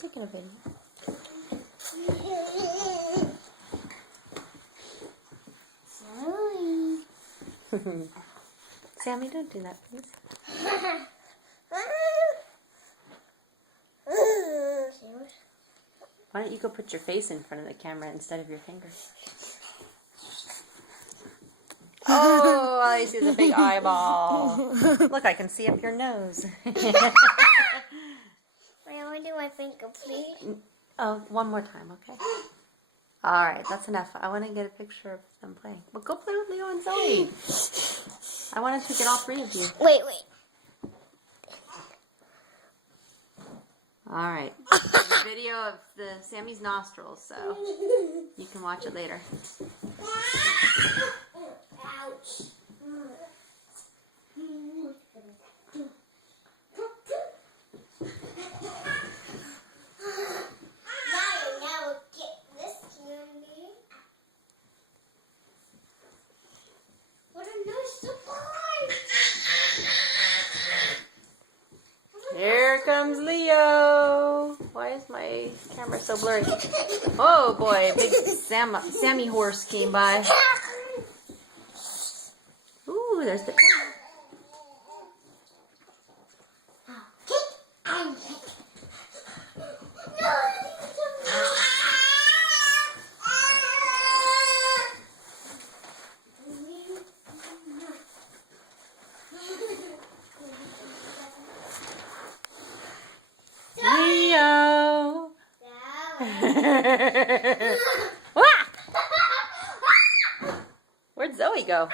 Taking a video. Sorry. Sammy, don't do that, please. Why don't you go put your face in front of the camera instead of your fingers? Oh, all I see is a big eyeball. Look, I can see up your nose. Wait, I want to do my finger, please. Oh, one more time, okay? All right, that's enough. I want to get a picture of them playing. Well, go play with Leo and Zoe. I wanted to get all three of you. Wait. All right. There's a video of Sammy's nostrils, so you can watch it later. Ouch. Now get this candy. What a nice surprise! Here comes Leo. Why is my camera so blurry? Oh boy, a big Sammy horse came by. Ooh, there's the car. Leo. Where'd Zoe go?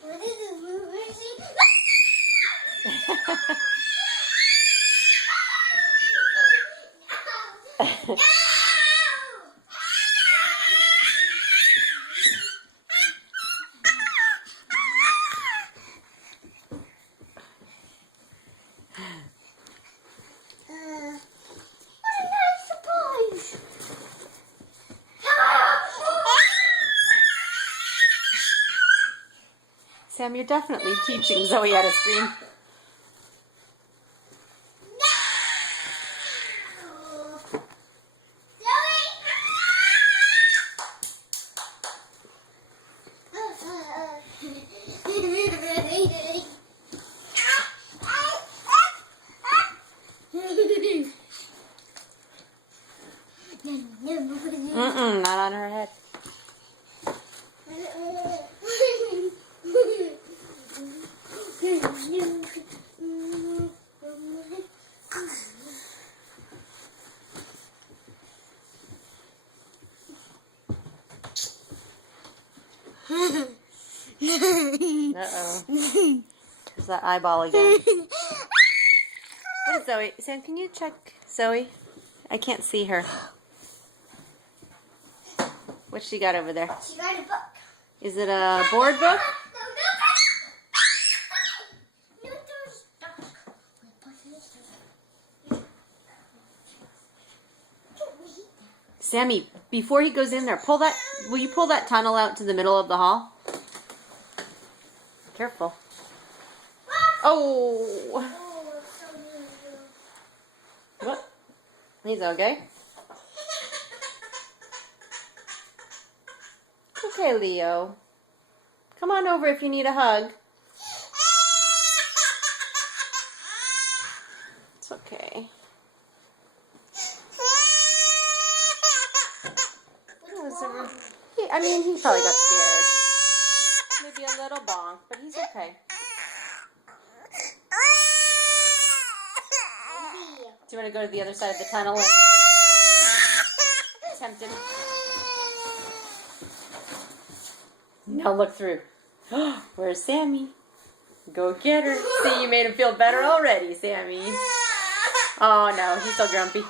What is this movie? What a nice surprise! Sam, you're definitely teaching Zoe how to scream. Not on her head. Uh-oh. There's that eyeball again. What is Zoe? Sam, can you check Zoe? I can't see her. What's she got over there? She got a book. Is it a board book? Sammy, before he goes in there, will you pull that tunnel out to the middle of the hall? Careful. Oh! What? He's okay. It's okay, Leo. Come on over if you need a hug. It's okay. I mean, he probably got scared. Maybe a little bonk, but he's okay. Do you want to go to the other side of the tunnel and tempt him? Now look through. Where's Sammy? Go get her. See, you made him feel better already, Sammy. Oh no, he's so grumpy.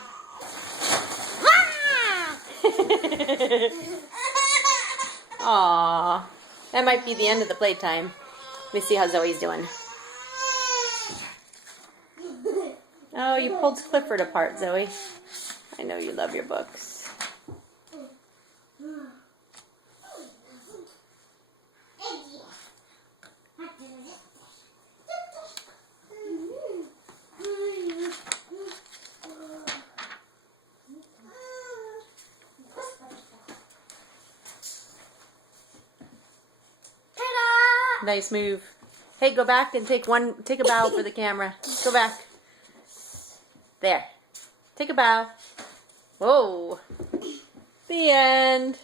Aww. That might be the end of the playtime. Let me see how Zoe's doing. Oh, you pulled Clifford apart, Zoe. I know you love your books. Ta-da! Nice move. Hey, go back and take a bow for the camera. Go back. There. Take a bow. Whoa. The end.